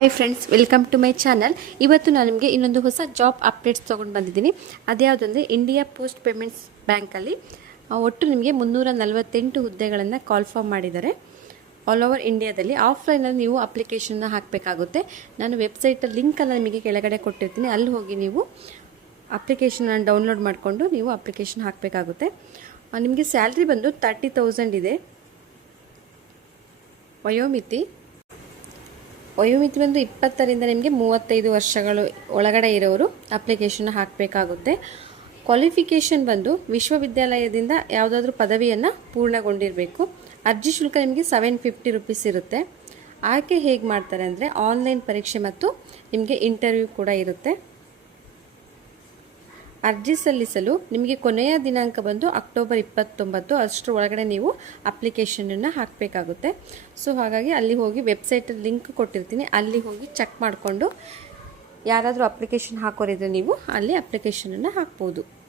Hi friends welcome to my channel ಇವತ್ತು ನಾನು ನಿಮಗೆ ಇನ್ನೊಂದು ಹೊಸ ಜಾಬ್ ಅಪ್ಡೇಟ್ಸ್ ತೊಗೊಂಡು ಬಂದಿದ್ದೀನಿ. ಅದ್ಯಾವುದಂದರೆ ಇಂಡಿಯಾ ಪೋಸ್ಟ್ ಪೇಮೆಂಟ್ಸ್ ಬ್ಯಾಂಕಲ್ಲಿ ಒಟ್ಟು ನಿಮಗೆ ಮುನ್ನೂರ ನಲವತ್ತೆಂಟು ಹುದ್ದೆಗಳನ್ನು ಕಾಲ್ ಫಾರ್ಮ್ ಮಾಡಿದ್ದಾರೆ. ಆಲ್ ಓವರ್ ಇಂಡಿಯಾದಲ್ಲಿ ಆಫ್ಲೈನಲ್ಲಿ ನೀವು ಅಪ್ಲಿಕೇಶನ್ನ ಹಾಕಬೇಕಾಗುತ್ತೆ. ನಾನು ವೆಬ್ಸೈಟ್ ಲಿಂಕನ್ನು ನಿಮಗೆ ಕೆಳಗಡೆ ಕೊಟ್ಟಿರ್ತೀನಿ. ಅಲ್ಲಿ ಹೋಗಿ ನೀವು ಅಪ್ಲಿಕೇಶನ್ನ ಡೌನ್ಲೋಡ್ ಮಾಡಿಕೊಂಡು ನೀವು ಅಪ್ಲಿಕೇಶನ್ ಹಾಕಬೇಕಾಗುತ್ತೆ. ನಿಮಗೆ ಸ್ಯಾಲ್ರಿ ಬಂದು ತರ್ಟಿ ತೌಸಂಡ್ ಇದೆ. ವಯೋಮಿತಿ ವಯೋಮಿತಿ ಬಂದು ಇಪ್ಪತ್ತರಿಂದ ನಿಮಗೆ ಮೂವತ್ತೈದು ವರ್ಷಗಳು ಒಳಗಡೆ ಇರೋರು ಅಪ್ಲಿಕೇಶನ್ ಹಾಕಬೇಕಾಗುತ್ತೆ. ಕ್ವಾಲಿಫಿಕೇಷನ್ ಬಂದು ವಿಶ್ವವಿದ್ಯಾಲಯದಿಂದ ಯಾವುದಾದ್ರೂ ಪದವಿಯನ್ನು ಪೂರ್ಣಗೊಂಡಿರಬೇಕು. ಅರ್ಜಿ ಶುಲ್ಕ ನಿಮಗೆ ಸೆವೆನ್ ಫಿಫ್ಟಿ ರುಪೀಸ್ ಇರುತ್ತೆ. ಆಯ್ಕೆ ಹೇಗೆ ಮಾಡ್ತಾರೆ ಅಂದರೆ ಆನ್ಲೈನ್ ಪರೀಕ್ಷೆ ಮತ್ತು ನಿಮಗೆ ಇಂಟರ್ವ್ಯೂ ಕೂಡ ಇರುತ್ತೆ. ಅರ್ಜಿ ಸಲ್ಲಿಸಲು ನಿಮಗೆ ಕೊನೆಯ ದಿನಾಂಕ ಬಂದು ಅಕ್ಟೋಬರ್ ಇಪ್ಪತ್ತೊಂಬತ್ತು. ಅಷ್ಟರ ಒಳಗಡೆ ನೀವು ಅಪ್ಲಿಕೇಶನನ್ನು ಹಾಕಬೇಕಾಗುತ್ತೆ. ಸೊ, ಹಾಗಾಗಿ ಅಲ್ಲಿ ಹೋಗಿ ವೆಬ್ಸೈಟಲ್ಲಿ ಲಿಂಕ್ ಕೊಟ್ಟಿರ್ತೀನಿ. ಅಲ್ಲಿ ಹೋಗಿ ಚೆಕ್ ಮಾಡಿಕೊಂಡು ಯಾರಾದರೂ ಅಪ್ಲಿಕೇಶನ್ ಹಾಕೋರಿದ್ರೆ ನೀವು ಅಲ್ಲಿ ಅಪ್ಲಿಕೇಶನನ್ನು ಹಾಕ್ಬೋದು.